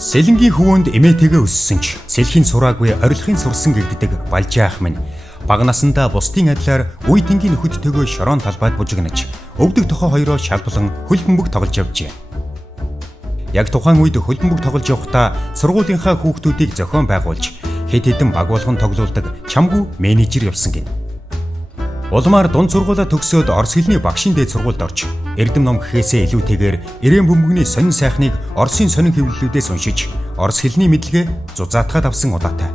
Сэлэнгийн хөвөнд эмээтэйгээ өссөн ч сэлхийн сураагүй орилохын сурсан гэгддэг Балжаах минь бага насандаа бусдын адилаар үе тэнгийн нөхөдтэйгөө шорон талбайд бужигнаж өвдөг тохоо хоёроо шалбалан хөл бөмбөг тоглож явжээ. Яг тухайн үед хөл бөмбөг тоглож явахдаа сургуулийнхаа хүүхдүүдийг зохион байгуулж хэд хэдэн баг болгон тоглуулдаг чамгүй менежер явсан гин. Улмаар дунд сургуулаа төгсөөд Орос хэлний багшийн дээд сургуульд орж эрдэм ном гэхээсээ илүүтэйгээр ирээн бөмбөгний сонин сайхныг Оросын сонин хэвлэлүүдээс уншиж Орос хэлний мэдлэгээ зузаатгаад авсан удаатай.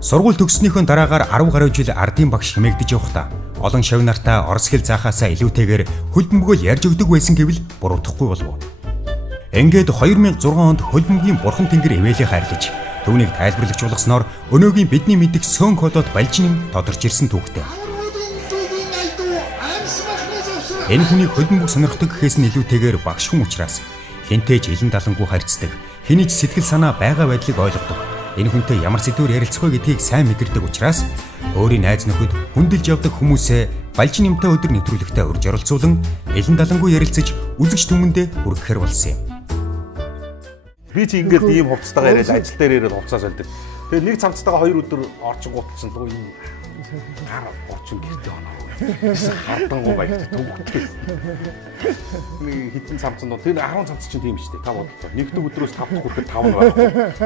Сургууль төгссөнийхөө дараагаар 10 гаруй жил ардын багш хэмээгдэж явахдаа олон шавь нартаа Орос хэл заахаасаа илүүтэйгээр хөл бөмбөгөө ярьж өгдөг байсан гэвэл буруудахгүй болов. Ингээд 2006 онд хөл бөмбөгийн бурхан тэнгэр ивэлээ хайрлаж түүнийг тайлбарлагч болгосноор өнөөгийн бидний мэдих сөөн колод Балжинням тодорч ирсэн түүхтэй. Энэ хүний хөл бөмбөг сонирхдаг гэхээс нь илүүтэйгээр багш хүн учраас хинтээж илэн далангуу харьцдаг, хэний ч сэтгэл санаа байгаа байдлыг ойлгодог. Энэ хүнтэй ямар сэдвээр ярилцах вэ гэдгийг сайн мэдэрдэг учраас өөрийн найз нөхөд хүндэлж явдаг хүмүүсээ Балжиннямтай өдөр нэвтрүүлэгтээ урьж оролцуулан илэн далангуу ярилцаж үзэгч түмэндээ хүргэхээр болсон юм. Би чи ингээд ийм хувцастайгаа яриад ажил дээр ирээд хувцас солидөг. Тэгээ нэг цамцтайгаа 2 өдөр орчин гуталсан л энэ гар орчин гэртээ оноо. Хардангуй баяртай төвөгтэй. Нэг хитэн цамцсан доо тэр 10 цамц чинь тийм шүү дээ. Та бодлоо. Нэгдүгээр өдрөөс 5 дахь хүрэхэд 5 нь байх.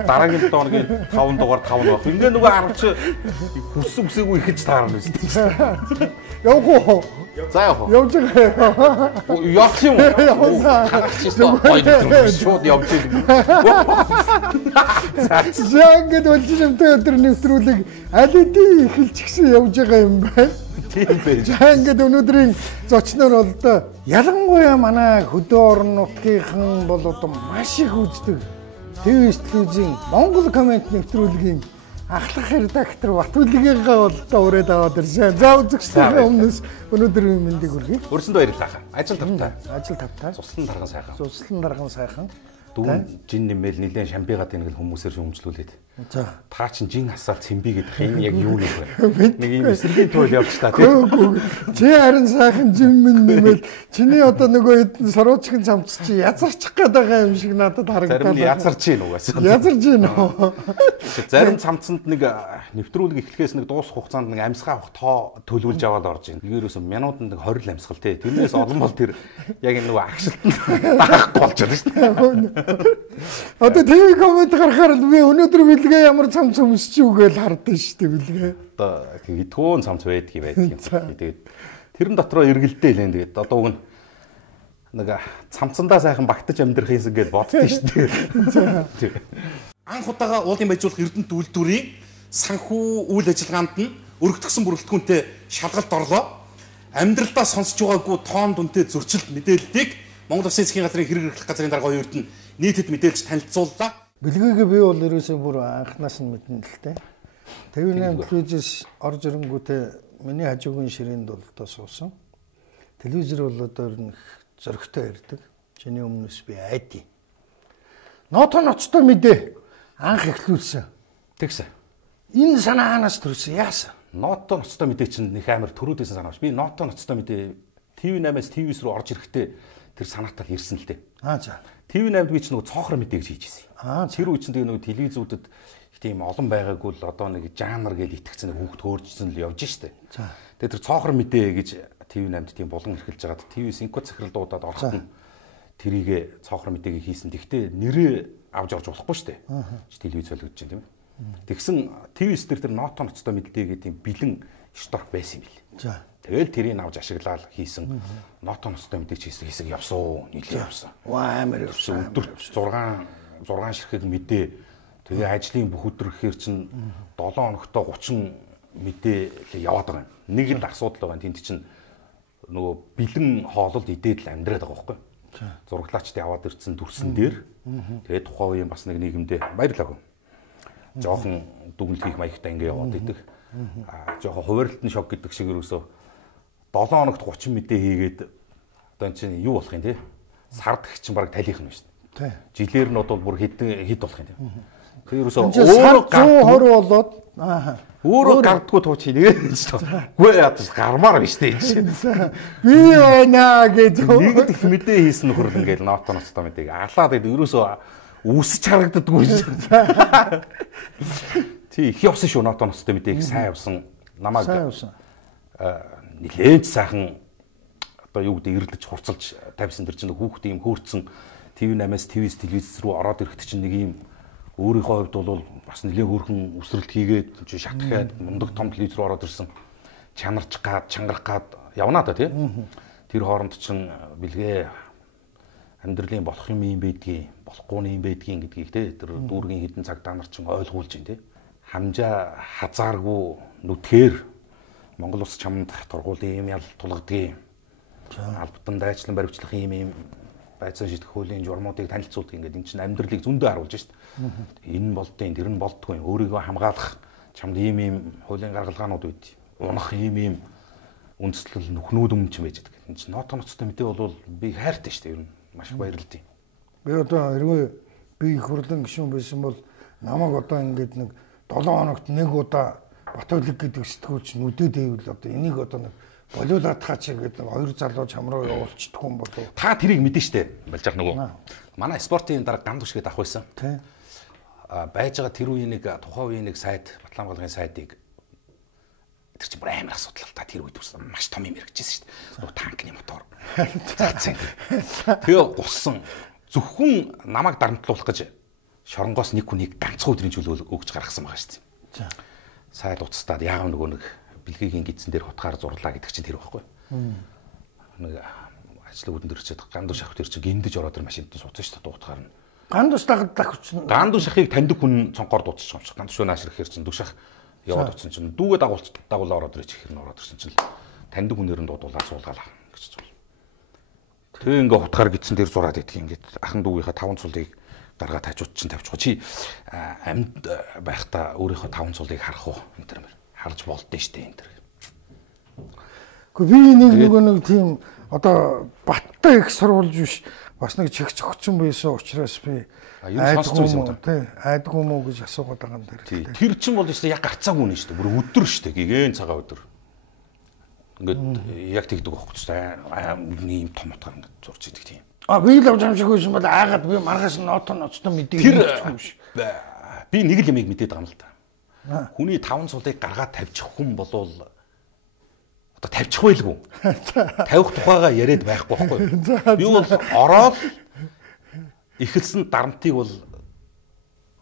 Дараагийн доогийн 5 дугаар 5 нь байх. Ингээ нөгөө 10 чи хүссэн хүсээгүй ихэж таарна шүү дээ. Явах уу? За явах уу? Явж байгаа. Явах юм уу? Хагчистоо гоё шууд явж байгаа. Зангад Балжиннямтай өдөр нэвтрүүлэг аль хэдийн эхэлж гисэн явж байгаа юм байна. Тийм байж. За ингээд өнөөдрийн зочноор бол одоо ялангуяа манай хөдөө орон нутгийнхан бол одоо маш их үздэг телевизийн Монгол комент нэвтрүүлгийн ахлах редактор БАТБИЛЭГ-ийн бол одоо ураад аваад ирсэн. За үзэгчдийн өмнөөс өнөөдрийн мэндийг хүргэе. Өрсөндөө баярлалаа. Ажил тавтай. Ажил тавтай. Суслан дарган сайхан. Суслан дарган сайхан. Дүүн жин нэмэл нилээн шамбигаад ингээл хүмүүсээр шөмжлүүлээд. За. Та чин жин асаал цэмби гэдэг энэ яг юу нэг вэ? Нэг юм эсрэгийн туйл явж та тийм. Чи харин сайхан жин минь нэмэл чиний одоо нөгөө хэдэн сорочгийн цамц чи язарчих гээд байгаа юм шиг надад харагдаад. Зарим нь язарч ийн угаасаа. Язарч ийн үү? Зарим цамцанд нэг нэвтрүүлэг эхлэхээс нэг дуусах хугацаанд нэг амьсгаа авах тоо төлөвлөж аваад орж ийн. Тэргээрээс минутанд нэг 20 амьсгал тий. Тэрнээс олон бол тэр яг энэ нөгөө агшилтанд даахгүй болж байна шүү дээ. Одоо ТВ комент гарахаар л би өнөөдөр бэлгээ ямар цамц өмсч юу гэж хардсан шүү дээ бэлгээ. Одоо идгүүн цамц байдгийг юм. Тэгээд тэрэн дотроо эргэлдээ лэн тэгээд одоо уг нь нэг цамцандаа сайхан багтаж амьдрах юмсан гэж боддоо шүү дээ. Анх удаага уулын байжуулах эрдэнэт үйлдвэрийн санхүү үйл ажиллагаанд нь өргөдгсөн бүрэлдэхүүнтэй шалгалт орлоо. Амьдралдаа сонсч байгаагүй тоон дүнтэй зөрчил мэдээллийг Монгол Улсын засгийн газрын хэрэг эрхлэх газрын дарга хоёрт нь нийтэд мэдээлж танилцууллаа. Бэлгээгээ би бол ерөөсөө бүр анхнаас нь мэднэ л дээ. ТВ-9 телевизээс орж ирэнгүүтээ миний хажуугийн ширээнд бол одоо суусан. Телевизэр бол одоо нэг зөрөгтэй ирдэг. Чиний өмнөөс би айдий. Ноото ноцтой мэдээ анх эхлүүлсэн. Тэгсэн. Энэ санаа хаанаас төрсөн яасан? Ноото ноцтой мэдээ чинь их амар төрүүдээс санаа авч. Би ноото ноцтой мэдээ ТВ-8-аас ТВ-9 рүү орж ирэхдээ тэр санаатал ирсэн л дээ. За. ТВ-8-д би ч нөгөө цоохор мэдээ гэж хийж ирсэн. Тэр үе чинь тэгээ нөгөө телевизүүдэд тийм олон байгаагүй л одоо нэг жанр гэж итгэцэн хүүхд хөөржсөн л явж штэ. Тэгээ тэр цоохор мэдээ гэж ТВ-8-д тийм булган эрхэлж байгаад ТВ-9 захиралдуудад ороход нь тэрийг цоохор мэдээгээ хийсэн. Тэгтээ нэрээ авч орж болохгүй штэ. Телевиз солигдож байна тийм. Тэгсэн ТВ-9 дээр тэр ноото ноцтой мэдээгээ тийм бэлэн шторк байсан юм бил. За. Тэгэл тэрийг авч ашиглаад хийсэн ноото ноцтой мэдээж хийсэн хэсэг явсан. Нийлээ явсан. Амар явсан. Өдөрт 6 ширхэг мэдээ. Тэгээ ажлын бүх өдөр гэхээр чинь 7 хоногтой 30 мэдээ яваад байгаа юм. Нэг л асуудал байгаа. Тэнд чинь нөгөө бэлэн хоололд идээд л амьдраад байгаа байхгүй. Зураглаачд яваад ирсэн дүрсэн дээр тэгээ тухайн үеийн бас нэг нийгэмдээ баярлалаа. Жохон дүгнэлт хийх маягтай ингэ яваад идэг. Жохон хувирлтын шок гэдэг шиг ерөөсөө 7 хоногт 30 мэдээ хийгээд одоо чинь юу болох юм те? Сард гэх чинь баг талих нь шүү дээ. Жилээр нь бол бүр хэд болох юм те. Тэр ерөөсөө өөрөө 120 болоод өөрөө гардггүй тууч хийгээ шүү дээ. Гүй ядаж гармаар биш те. Би байна гэж нэг их мэдээ хийсэн нөхөр ингээл ноото ноцтой мэдээг алаад ерөөсөө үсэж харагддаггүй шүү. Тий их явсан шүү нотоностой мэдээ их сайн явсан. Намайг нэлээд сайхан одоо юу гэдэг ирлэж хурцалж тавьсан тэр чинь хүүхд ийм хөөрцөн ТВ-8-аас телевиз рүү ороод ирэхэд чинь нэг ийм өөрийнхөө хувьд бол бас нэлээд хөөрхөн үсрэлт хийгээд шатхаад мундаг том телевиз рүү ороод ирсэн. Чанарч гад, чангарах гад явна та тий. Тэр хооронд чинь бэлгээ амьдралын болох юм байдгийг, болохгүй юм байдгийг гэдгийг тий тэр дүүргийн хідэн цагдаа нар чинь ойлгуулж байна тий. Хамжаа хазааргүй нүдгээр Монгол улс чамд тургуулын юм ял тулгадгийг албатан дайчлан баримтлах юм байцаа шийдэх хуулийн журмуудыг танилцуулдаг ингээд энэ чинь амьдралыг зөндөө харуулж шít. Энэ болдیں۔ Тэр нь болдгүй. Өөрийгөө хамгаалах чамд ийм хуулийн гаргалгаанууд үйд. Унах ийм үндэслэл нүхнүүд өмнө ч байж байгаа. Энэ чинь ноото ноцтой мэдээ бол би хайртай шít. Ер нь маш их баярлалтай. Би одоо хэрвээ би их хурлын гишүүн байсан бол намайг одоо ингээд нэг 7 хоногт нэг удаа БАТБИЛЭГ гэдэг сэтгүүлч нүдэд ивэл одоо энийг одоо нэг болиулаад хаач гэдэг нэг хоёр залуу чамруу явуулчихдаг юм болов. Та тэрийг мэдэн штэ. Болж ах нөгөө. Манай спортын дараа ганд үшгээд авах байсан. Тий. Байж байгаа тэр үеийн нэг тухайн үеийн нэг сайт, Батламгалгын сайтыг тэр чинь бүр амар асуудал л та тэр үед үсэн маш том юм хэрэгжижсэн штэ. Нөгөө танкны мотор. Тэгээ гуссан зөвхөн намайг дарамтлуулах гэж шоронгоос нэг хүнийг ганцхан өдрийн чөлөө өгч гаргасан байгаа штэ. За. Сайд уцтаад яав нөгөө нэг бэлгийн гидсэн дээр хутгаар зурлаа гэдэг чинь тэр байхгүй. Нэг ажлын үдэн дээр чад гандуу шахах тэр чинь гиндэж ороод тэр машинд сууцсан шүү дээ дуутгаар нь. Гандуу шахах хүчин. Гандуу шахахыг таньдаг хүн цонхоор дуудчих юм шиг. Гандуу шөө нааш ирэхээр чинь дүшах яваад утсан чинь дүүгээ дагуулаа ороод ирэх хэрэг нь ороод ирсэн чинь таньдаг хүнээр нь дуудуулаад суулгаалаа гэж байна. Тэгээ ингээ хутгаар гидсэн дээр зураад идэх ингээд ахан дүүгийнхаа 5 цулыг даргаа тажууд чинь тавьчих. Чи амьд байхдаа өөрийнхөө 5 цулыг харах уу энэ төр харж болдсон штэ энэ төр. Гэхдээ би нэг тийм одоо баттай их сурвалж биш бас нэг чих цогцсон байсан учраас би айдгүй мó гэж асуугаад байгаа юм дээр. Тэр чинь бол штэ яг гарцаагүй нэ штэ бүр өдөр штэ гэгэн цагаан өдөр. Ингээд яг тэгдэг байхгүй штэ ийм том утгаар ингээд зурж идэг тийм. Би л авч амжих байсан бол аагаад би маргаас ноото ноцтой мэдээ хийчихгүй биш. Би нэг л ямиг мэдээд байгаа юм л та. Хүний 5 цулыг гаргаад тавьчих хүн болвол одоо тавьчих байлгүй. Тавих тухайгаа яриад байхгүй байхгүй. Би бол ороод эхэлсэн дарамтыг бол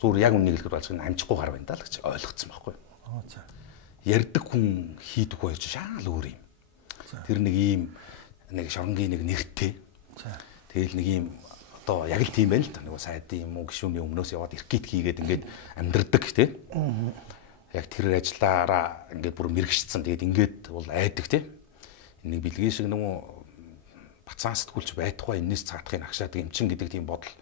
зүгээр яг үннийг хэлэхэд болж байгаа амжихгүй гар байна даа л гэж ойлгоцсон байхгүй. Ярддаг хүн хийдэг байж шаал өөр юм. Тэр нэг ийм нэг шоронгийн нэг нэртэй. Тэгэл нэг юм одоо яг л тийм байна л та. Нөгөө сайдын юм уу гişүүний өмнөөс яваад иркет хийгээд ингээд амьдрдаг тий. Яг тэр ажиллаараа ингээд бүр мэрэгчсэн. Тэгээд ингээд бол айдаг тий. Энийг бэлгийн шиг нөгөө бацаан сэтгүүлч байдахгүй энэс цаатахыг агшаадаг юм чин гэдэг тийм бодол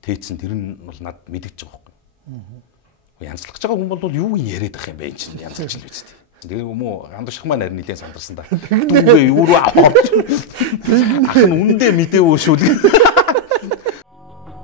тээцэн тэр нь бол над мэдэгдэж байгаа байхгүй. Янзлах гэж байгаа хүн бол юу яриад байх юм бэ энэ чинь янзлж л үстэй. Тэгээ юм уу гандушх маань харин нэлээд сандарсан да. Дүүгээ юу руу аваад. Ах нь үндэ мэдээгүй шүү л.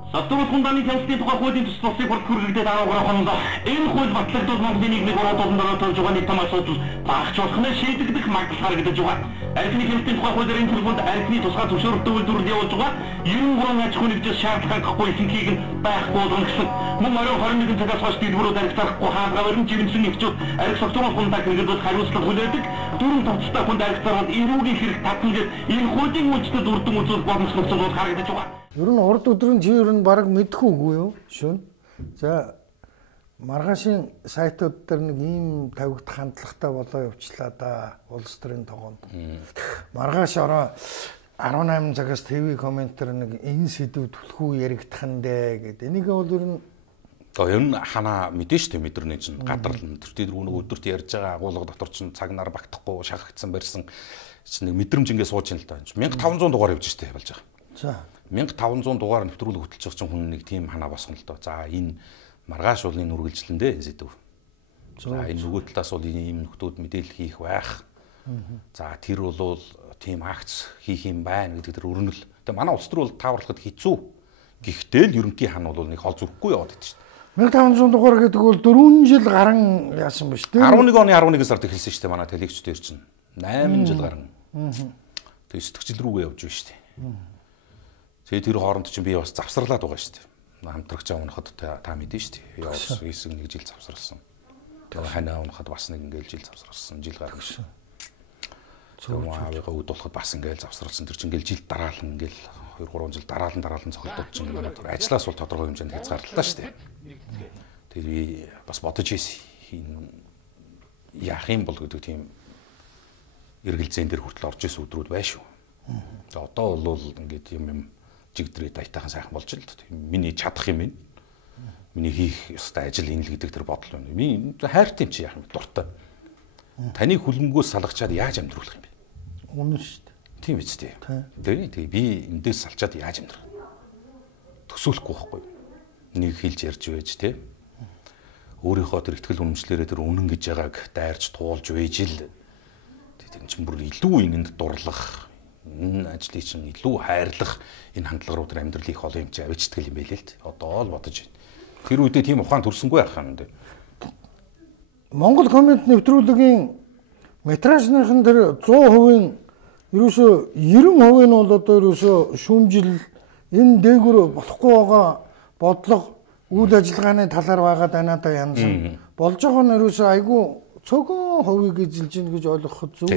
Сатурн хунданы төвчний тухай хуулийн төслөсийг хүргэгдээд араагаар хонлоо. Энэ хууль батлагдвал Монголын нийгмийг ураад олондороо тулж байгаа нэг том асуудал багч болох нь шийдэгдэх магадлал харагдаж байгаа. Архины хэмжээний тухай хуулийн төлөвлөлд архины тусгай зөвшөөрөлтөд үйлдвэрлэж явуулж байгаа 93 аж ахуйн нэгжээс шаардлага хангахгүй ихэнхийг нь байхгүй болгоно гэсэн. Мөн оройн 21 цагаас хойш дэлгүүрүүд архи зарахгүй хаалгаа барин жирэмсэн нэгжүүд архи сатурн хундаа хэрэгжүүлж хариуцлага хүлээдэг. Дөрөв товцтой хүнд архи зарвал эрүүгийн хэрэг татна гэж энэ хуулийн үндэстэд үрдэн үзүүлэх боломжтой бол харагдаж байгаа. Ер нь урд өдрийн чи ер нь бараг мэдхүүгүй юу шүн. За маргаашийн сайтууд дээр нэг ийм тавигдах хандлагатай болоо явчлаа да улс төрийн тогоонд. Маргааш ороо 18 цагаас ТV комментэр нэг энэ сэдв түлхүү яригдах нь дээ гэдэг. Энийг бол ер нь ер нь ханаа мэдэн штэ мэдэрний чинь гадарлан тэр нөгөө өдөрт ярьж байгаа агуулга дотор чинь цаг нар багтахгүй шахагдсан барьсан чинь нэг мэдрэмж ингэ сууж ин л та. 1500 дугаар явж штэ болж байгаа. За 1500 дугаар нэвтрүүлэг хөтлөж байгаа чинь хүн нэг тийм ханаа босгоно л доо. За энэ маргааш бол энэ үргэлжлэн дээ сэдв. За энэ нөгөө талаас бол ийм нөхдүүд мэдээлэл хийх байх. За тэр бол тийм акц хийх юм байна гэдэг тэр өрнөл. Тэгээ манай улс төр бол тааварлахад хэцүү. Гэхдээ л ерөнхий хан бол нэг хол зүрхгүй яваад идэв шүү дээ. 1500 дугаар гэдэг бол 4 жил гарan яасан ба шүү дээ. 11 оны 11 сард эхэлсэн шүү дээ манай телевизчдэр чинь. 8 жил гарan. Тэгээ сэтгчл рүүгээ явж байна шүү дээ. Тэгээ тэр хооронд чинь би бас завсарлаад байгаа шүү дээ. хамтрагч авнахад та мэдэн шүү дээ. Явс хэсэг 1 жил завсарласан. Тэгээ ханаа унахад бас нэг ингээл жил завсарласан. Жил гарсан. Зөв аавыгаа үдүүлэхэд бас ингээл завсарласан. Тэр чинь ингээл жил дараалан ингээл 2-3 жил дараалан цогцолдож чинь манай ажлаас бол тодорхой хэмжээнд хязгаарлалаа шүү дээ. Тэр би бас бодож ийсэн яах юм бол гэдэг тийм эргэлзээн дээр хүртэл орж исэн өдрүүд байна шүү. За одоо бол ингээд юм жигдрээ дайтайхан сайхан болж л миний чадах юм. Миний хийх ёстой ажил энэ л гэдэг тэр бодол байна. Би хайртай юм чи яах юм дуртай. Таныг хүлэмгөөс салгачаад яаж амьдруулах юм бэ? Үнэн шүү дээ. Тийм биз дээ. Тэгээ би эндээс салчаад яаж амьдрах? Төсөөлөхгүй байхгүй. Нэг хэлж ярьж байж те. Өөрийнхөө тэр ихтгэл үнэмшлэрээ тэр үнэн гэж байгааг дайрч туулж байж л тэр чинь бүр илүү энэнд дурлах, энэ ажлыг чинь илүү хайрлах энэ хандлага руу тэр амьдрал их олон юм чи авчдаг юм байлээ л дээ. Одоо л бодож байна. Тэр үедээ тийм ухаан төрсөнгүй байх юм дээ. Монгол коммент нэвтрүүлгийн метражныхын тэр 100% ерөөсө 90% нь бол одоо ерөөсө шүүмжил энэ дээгүр болохгүй байгаа бодлого үйл ажиллагааны талаар байгаа данаада янзан болж байгаа нь ерөөсө айгүй цөөхөн хувийг эзэлж гин гэж ойлгоход зөв.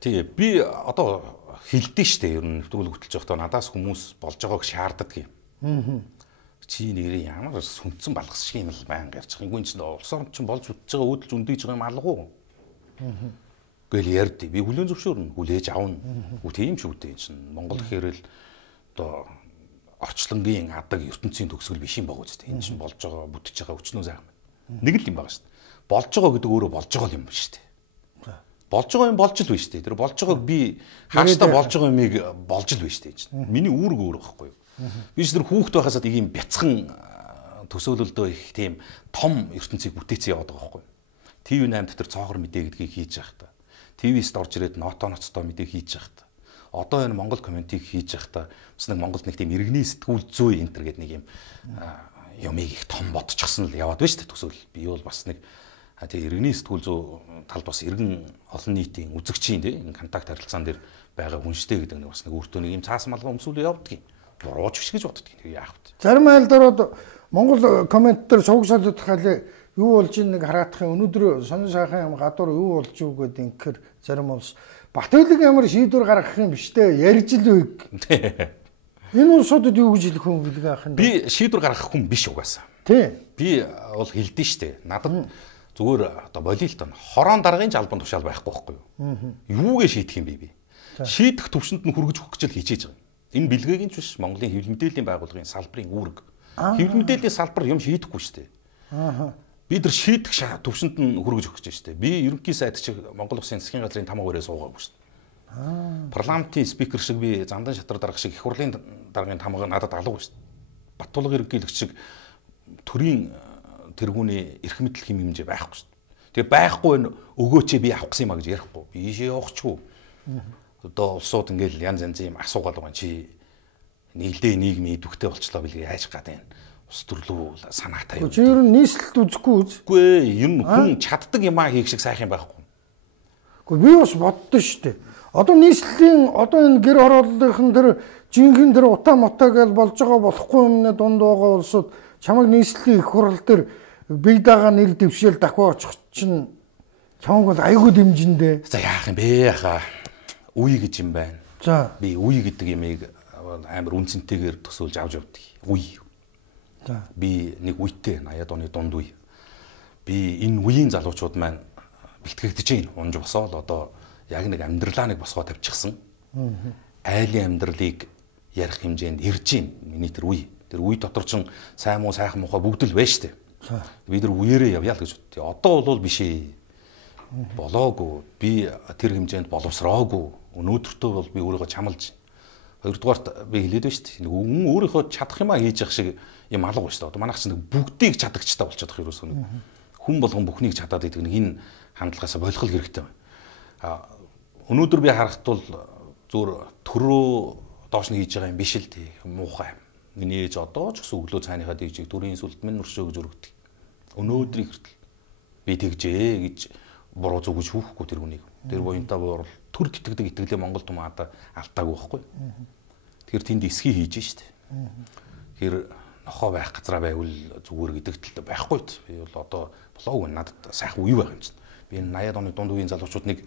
Тий би одоо хэлдэж штэ ер нь нэвтрүүлэг хөтлж явахдаа надаас хүмүүс болж байгааг шаарддаг юм. Чи нэрээ ямар сүнцэн балгас шиг юм л байнга ярьчих. Ингүй чинь улс орнд чинь болж үтж байгаа өөдөлж үндэж байгаа юм алгуу. Гэл ярд. Би хүлэн зөвшөөрнө, хүлээж авна. Үгүй тийм ч үгүй чинь Монгол гэхээр л одоо орчлонгийн адаг ертөнцийн төгсгөл биш юм баг үстэй. Энэ чинь болж байгаа, бүтэж байгаа өчнөө сайхан байна. Нэг л юм байгаа шүү дээ. Болж байгаа гэдэг өөрөө болж байгаа юм биш үү? Болж байгаа юм болж л биш үү? Тэр болж байгааг би хааштай болж байгаа юмыг болж л биш үү? Миний үүрэг өөр байхгүй юу? Би ч тэр хүүхэд байхасаа ийм бяцхан төсөөлөлдөө их тийм том ертөнцийг бүтээцээ яваад байгаа байхгүй юу? ТВ-9 дотор цоогор мэдээ гэдгийг хийж явах та. ТВ-ст орж ирээд ноцтой мэдээ хийж явах та. Одоо энэ Монгол комментиг хийж явах та бас нэг Монголд нэг тийм иргэний сэтгүүл зүй энтер гэдэг нэг юм юмыг их том бодчихсон л яваад байна шүү дээ төсөөл. Би бол бас нэг тийм иргэний сэтгүүл зүй талд бас иргэн олон нийтийн үзэгчийн тийм контакт харилцаан дээр байгаа хүнштэй гэдэг нэг бас нэг өөртөө нэг юм цаасан малгай өмсүүлээ явдаг юм. Бурууч биш гэж боддог юм. Яах вэ? Зарим айлдарууд Монгол коммент дээр сувгсаад хайлаа юу болж ийн нэг хараадах юм өнөөдөр сонин сайхан юм гадуур юу болж юу гэдэг инхээр зарим улс БАТБИЛЭГ ямар шийдвэр гаргах юм биш үү? Ярьж л үг. Энэ улсуудад юу гэж хэлэх хүн билгээ ах юм. Би шийдвэр гаргах хүн биш угаасаа. Тий. Би бол хэлдэж штэ. Надад зүгээр одоо болиолт нь хорон даргын жалбан тушаал байхгүй байхгүй юу? Юугээ шийдэх юм бэ би? Шийдэх төвшөнд нь хүргэж өгөх гэж л хийчихэж байгаа. Энэ бэлгээгийн ч биш Монголын хэвлэл мэдээллийн байгууллагын салбарын үүрэг. Хэвлэл мэдээллийн салбар юм шийдэхгүй штэ. Бид нар шийдэх төвшөнд нь хүргэж өгч штэ. Би ерөнхий сайд чиг Монгол Улсын засгийн газрын тамга барьаа суугаагүй штэ. Парламентын спикер шиг би зандан шатар дарга шиг их хурлын даргын тамга надад алуугүй штэ. Баттулга ерөнхийлөгч шиг төрийн тэргүүний эрх мэдэл хэм хэмжээ байхгүй штэ. Тэгээ байхгүй нь өгөөч би авах гэсэн юм а гэж ярихгүй. Би ийшээ явахчгүй. Одоо улсууд ингээл янз янзын юм асуугаал байгаа чи нийлдээ нийгмийн идэвхтэй болчлоо билгээ яаж гадаг ус төрлөө санаатай юм. Чи ер нь нийслэлт үзэхгүй үз. Үгүй ээ, ер нь хүн чаддаг юм а хийх шиг сайхан байхгүй. Гэхдээ би бас боддоо шүү дээ. Одоо нийслэлийн одоо энэ гэр хорооллынхан тэр жинхэнэ тэр утаа мотаа гэж болж байгаа болохгүй юмны дунд байгаа улсууд чамайг нийслэлийн их хурал дээр бие дагаа нэр дэвшээл дахиад очих чинь чамайг бол айгүй дэмжиндээ. За яах юм бэ яхаа. Үе гэж юм байна. За би үе гэдэг ямыг амар үнцэнтэйгээр төсөөлж авч явдаг. Үе. За би нэг үетэй 80-аад оны дунд үе. Би энэ үеийн залуучууд маань бэлтгэгдэж байна. Унж босоод одоо яг нэг амьдралаа нэг босгоо тавьчихсан. Айлын амьдралыг ярих хэмжээнд ирж байна. Миний тэр үе. Тэр үе дотор ч сайн муу сайхан муухай бүгд л байна штэ. Бид нар үеэрээ явъя л гэж бодтыг. Одоо бол биш ээ. Болоогүй. Би тэр хэмжээнд боловсроогүй. Өнөөдөртөө бол би өөрийгөө чамлж байна. Хоёрдугаарт би хэлээд байна шүү дээ. Нэг хүн өөрийнхөө чадах юмаа хийж явах шиг юм алга байна шүү дээ. Одоо манайх чинь нэг бүгдийг чадагчтай болчиход байгаа ерөөсөө нэг хүн болгон бүхнийг чадаад идэг нэг энэ хандлагаас болох хэрэгтэй байна. Өнөөдөр би харахад бол зүгээр төрөө доош нь хийж байгаа юм биш л тий. Муухай. Миний ээж одоо ч гэсэн өглөө цааныхаа дийжиг төрийн сүлд минь өршөө гэж өргөдөг. Өнөөдрийг хүртэл би тэгжээ гэж буруу зүг гэж хүүхгүй тэр хүнийг. Тэр буянтаа буурал төр итгэдэг итгэлээ Монгол тумаада алдаагүй байхгүй. Тэгэхээр тэнд эсхий хийж штэ. Тэгэхээр нохоо байх газараа байвал зүгээр гэдэг талтай байхгүй. Би бол одоо болоогүй надад сайхан үе байгаа юм чинь. Би энэ 80-аад оны дунд үеийн залуучуудыг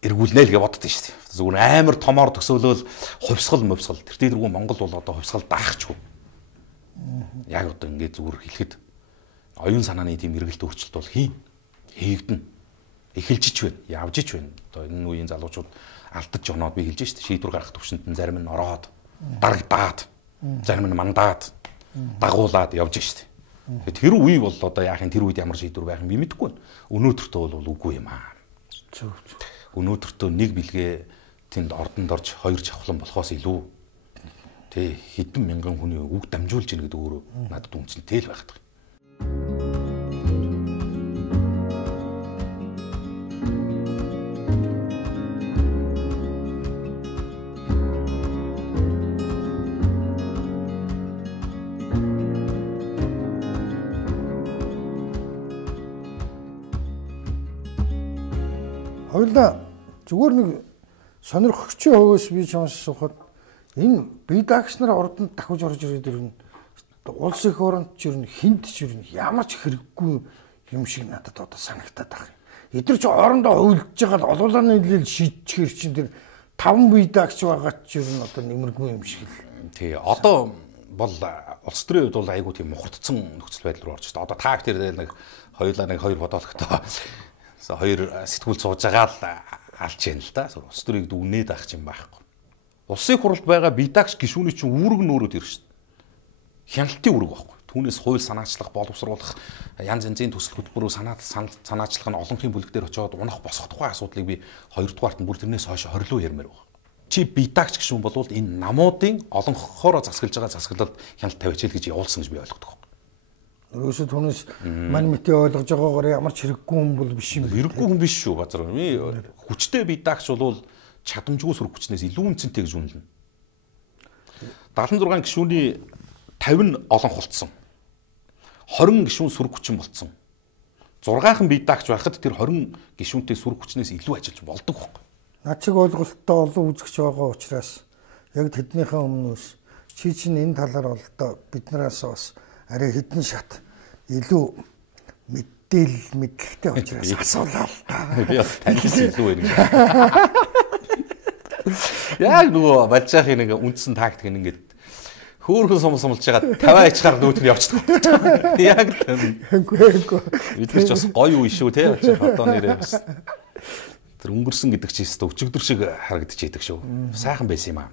эргүүлнэ л гэж боддоо шүү дээ. Зүгээр амар томоор төсөөлөл хувьсгал. Тэр дээргүй Монгол бол одоо хувьсгал даахчгүй. Яг одоо ингээд зүгээр хэлэхэд оюун санааны тийм эргэлт өөрчлөлт бол хийгдэн. Эхэлжиж байна. Явжиж байна. Одоо энэ үеийн залуучууд алдаж оноод би хэлж шүү дээ. Шийдвэр гаргах төвшөнд нь зарим нь ороод, дарагдаад, зарим нь мандаад, дагуулад явж шүү дээ. Тэр үе бол одоо яахын тэр үед ямар шийдвэр байх юм би мэдэхгүй байна. Өнөөдөртөө бол үгүй юм аа. Өнөөдөртөө нэг бэлгээ тэнд ордонд орж хоёр жавхлан болохоос илүү тэ хэдэн мянган хүний үг дамжуулж ийн гэдэг өөрөө надад үнцэнтэй л байгаад байна. Хоёулаа зүгээр нэг сонирхогчийн хувьас би чамаас сухад энэ бие даагч нар ордонд давхиж орж ирээд ирнэ. Улс их оронд ч ирнэ, хинт ч ирнэ. Ямар ч хэрэггүй юм шиг надад одоо санагтаад байна. Эдгээр ч орондоо хувилдж байгаа олуулааны хилэл шийдчихэр чинь тэр 5 бие даагч байгаа ч ирнэ одоо нэмэргүй юм шиг л. Тий, одоо бол улс төрийн хувьд бол айгүй тийм мухардсан нөхцөл байдал руу орж байна. Одоо таг тэр нэг хоёулаа нэг хоёр бодоолохдоо хоёр сэтгүүл сууж байгаа л алж яана л да. Улс төрийг дүгнээд авах юм байхгүй. Улсын хурлд байгаа бие даагч гишүүний чинь үүрэг нь өөрөө тэр шүү дээ. Хяналтын үүрэг байхгүй. Түүнээс хууль санаачлах, боловсруулах, янз янзын төсөл хөтөлбөрөөр санаачлах нь олонхын бүлэг дээр очиод унах босох тухай асуудлыг би хоёрдугаарт нь бүр тэрнээс хойш хорилоо ярмаар байна. Чи бие даагч гишүүн болвол энэ намуудын олонхоороо засаглаж байгаа засаглалд хяналт тавиач л гэж явуулсан гэж би ойлгодог. Өөрөөсөө түүнээс мань мэтээ ойлгож байгаагаар ямар ч хэрэггүй хүн бол биш юм. Хэрэггүй хүн биш шүү газар. Би хүчтэй бие даагч бол чадамжгүй сөрөг хүчнээс илүү үнцэнтэй гэж үнэлнэ. 76 гишүүний 50 нь олон хулцсан. 20 гишүүн сөрөг хүчин болцсон. 6хан бие даагч байхад тэр 20 гишүүнтэй сөрөг хүчнээс илүү ажиллаж болдог байхгүй. Над шиг ойлголттой олон үзэгч байгаа учраас яг тэднийхээ өмнөөс чи чинь энэ талаар бол биднээс бас арай хэдэн шат илүү мэдээлэл мэдлэгтэй учраас асуулаа л та. Би таньс илүү байна. Яг нөгөө балжаахын нэг үндсэн тактик ингээд хөөхөн сумсамлж байгаа 50 ичгаар нүүтэн явчихдаг. Яг үгүй. Бид нар ч бас гоё үе шүү те. Одоо нэрээ бас тэр өнгөрсөн гэдэг чи өстө өчигдөр шиг харагдаж идэг шүү. Сайхан байсан юм аа.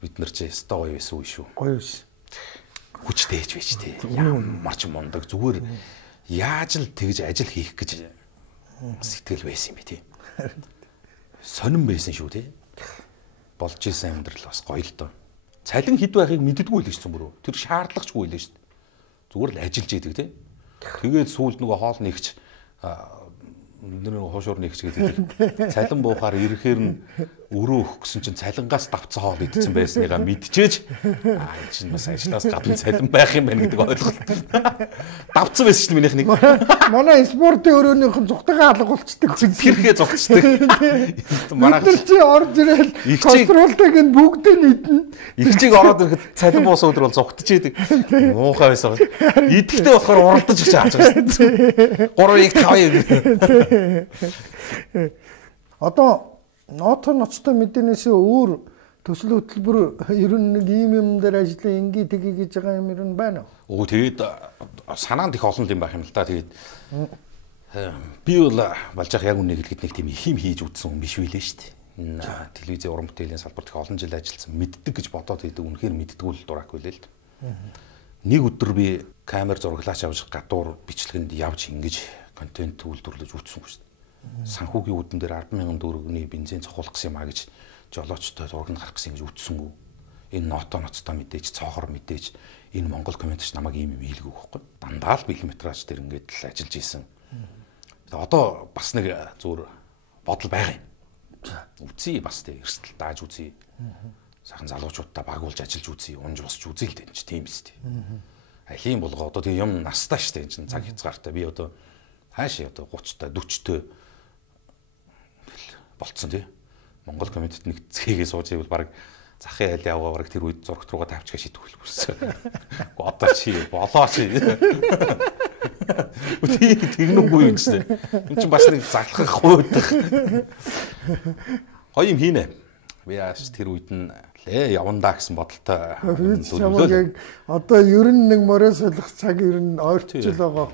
Бид нар ч өстө гоё байсан үе шүү. Гоё байсан. Хүчтэй ээж байж тээ. Ямар ч мундаг зүгээр яаж л тэгж ажил хийх гэж сэтгэл байсан юм бэ тий. Сонирн байсан шүү тий. Болж исэн амьдрал бас гоё л доо. Цалин хэд байхыг мэддэггүй л шүү дээ. Тэр шаардлагачгүй л шүү дээ. Зүгээр л ажиллаж идэг тий. Тэгээд сүүлд нөгөө хоол нэгч нэр хоошоор нэгч гэдэг. Цалин буухаар ирэхээр нь өрөө өгөх гэсэн чинь цалингаас давцсан хоол идсэн байсныгаа мэдчихэж энэ чинь бас ажлаас гадна цалин байх юм байна гэдэг ойлголт. Давцсан байсан шүү дээ минийх нэг. Манай спортын өрөөнийх нь зүгтайгаа алга болчдөг. Тэрхээ зогтчдөг. Манай чи орж ирэл контролтыг нь бүгдээ нийтнэ. Игчийг ороод ирэхэд цалин буусан өдөр бол зогтож идэг. Муухай байсан. Идэхтэй болохоор уралдаж гэж хааж байгаа. 3-5. Одоо ноото ноцтой мэдээнээс өөр төсөл хөтөлбөр ер нь нэг ийм юм дээр ажиллаа ингээ тгий гэж байгаа юм ер нь байна уу? Тэгээд санаанд их олон юм байх юм л да. Тэгээд би бол балжаах яг үнэ хэлэхэд нэг тийм их юм хийж үзсэн хүн биш үлээ шүү дээ. Энэ телевизийн уран бүтээлийн салбарт их олон жил ажилласан мэддэг гэж бодоод идэг үнэхээр мэддэггүй л дураагүй л л. Нэг өдөр би камер зураглаач авч гадуур бичлэгэнд явж ингэж контент үйлдвэрлэж үзсэн шүү дээ. Санхүүгийн үүдэн дээр 10,000 төгрөгийн бензин цохолох гэсэн юм а гэж жолоочтой зураг нь гарах гэсэн гэж үзсэнгүү. Энэ ноото ноцтой мэдээж, цоохор мэдээж энэ Монгол комментч намайг ийм юм хийлгүү байхгүй. Дандаа л билметраж дээр ингээд л ажиллаж исэн. Одоо бас нэг зүгээр бодол байгаа юм. Үзье бас тэг эрсдэл дааж үзье. Сайхан залуучуудтай багуулж ажиллаж үзье, унж босч үзье л дээ тийм биз дээ. Алийн болгоо одоо тэг юм настай штэ энэ чинь цаг хязгаартай. Би одоо хаашаа одоо 30-тай 40-тэй болцсон тий. Монгол комментд нэг цэгээ сууж ивэл баг захын айлын аваагарыг тэр үед зурагт руугаа тавьчихаа шийдвэрлэх болсон. Одоо чи болоо чи. Тэгнүгүй юм чинь. Энд чинь бас нэг залхах хуудах. Хоёр юм хийнэ. Би яаш тэр үед нь явандаа гэсэн бодолтой. Яг одоо ер нь нэг морой солих цаг ер нь ойртож байгаа.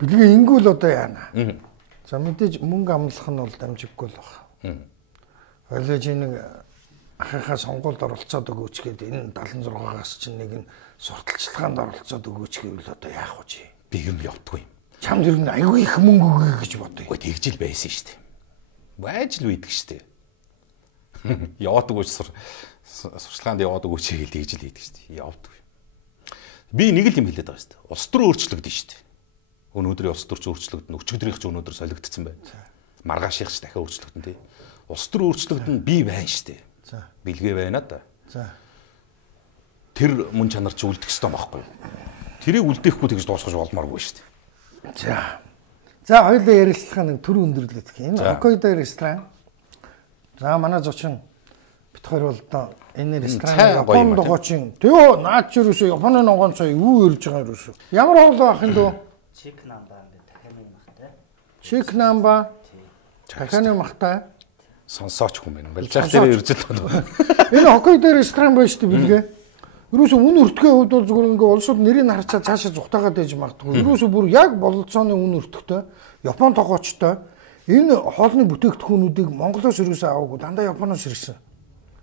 Бэлгийн ингүүл одоо яана. За мэдээж мөнгө амлах нь бол дамжиггүй л байна. Ойлоо чи нэг ахыхаа сонгуульд оролцоод өгөөч гээд энэ 76-аас чинь нэг нь сурталчилгаанд оролцоод өгөөч гэвэл одоо яах вэ чи? Би юм явдгүй юм. Чамд ер нь айгүй их мөнгө өгье гэж бодъё. Үгүй тэгжил байсан шүү дээ. Байж л үйдэг шүү дээ. Яваад өгөөч сурчлагаанд яваад өгөөч гэж тэгжил хийдэг шүү дээ. Явдгүй. Би нэг л юм хэлээд байгаа шүү дээ. Улс төр өөрчлөгдөн шүү дээ. Өнөөдрийн улс төрч өөрчлөгдөн, өчигдрийнх ч өнөөдөр солигдсон байна. Маргаашийнх ч дахиад өөрчлөгдөн тий. Улс төр өөрчлөгдөн би байна штэ. За. Бэлгээ байна да. За. Тэр мөн чанар чи үлдэх ёстой байхгүй юу? Тэрийг үлдээхгүй тэгж дуусгаж болмооргүй штэ. За. За хоёулаа ярилцлахаа нэг төр өндөрлөд гэх юм. Окойдо ресторан. За манай зочин бит хоёр бол одоо энэ ресторан Японд догоочин. Тэё наад ч юусэн Японы ногоон цай юу ирж байгаа юусэн. Ямар хоолой ах юм дөө? Чек намба гэдэг дахианы махтай. Чек намба. Дахианы махтай. Сонсооч хүн байна. Балжаах дээр ирж л байна. Энэ Хоккайдо ресторан байж шүү дээ. Ерөөсө үн өртгөө хувьд бол зүгээр ингээ улсууд нэрийг харчаад цаашаа зүхтаагаад байж магадгүй. Ерөөсө бүр яг бололцооны үн өртөгтэй, Япон тогоочтой энэ хоолны бүтээгдэхүүнүүдийг Монголоос ерөөсөө аваагүй, дандаа Японоос ирсэн.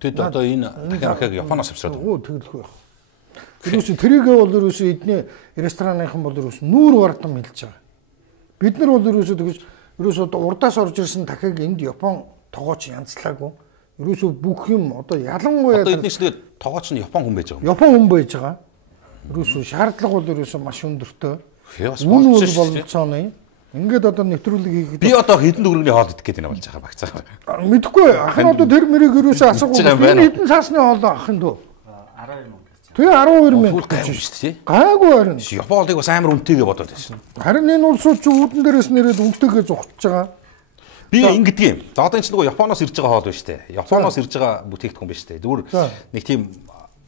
Тэгэд одоо энэ дахиад Японоос авчираад. Оо тэгэлгүй байх. Ерөөсө тэрийгээ бол ерөөсө эдний ресторанынхан бол ерөөсө нүүр бардам хэлж байгаа. Бид нар бол ерөөсө тэгж ерөөсө урдаас орж ирсэн дахиад энд Япон тогооч янзлаагүй. Ерөөсө бүх юм одоо ялангуяа одоо эднийс нэг тогооч нь Япон хүн байж байгаа юм. Япон хүн байж байгаа. Ерөөсө шаардлага бол ерөөсө маш өндөртэй. Үн бол бололцооны. Ингээд одоо нэвтрүүлэг хийгээд би одоо хэдэн төгрөгийн хоол идэх гээд байна болж байгаа багцаа. Мэдгүй. Ахын одоо тэр мэрийг ерөөсө асуухгүй. Хэдэн цаасны хоол ахын дөө? 12 мянга. Тэгээ 12 мянга гайгүй шүү дээ. Гайгүй харин. Японыг бас амар үнэтэйгээ бодоод байсан. Харин энэ улсууд ч үүдэн дээрээс нэрээд үнэтэйгээ зогтож байгаа. Би ингэдэг юм. За одоо энэ ч нөгөө Японоос ирж байгаа хоол байна шүү дээ. Японоос ирж байгаа бүтээгдэхүүн байна шүү дээ. Зүгээр нэг тийм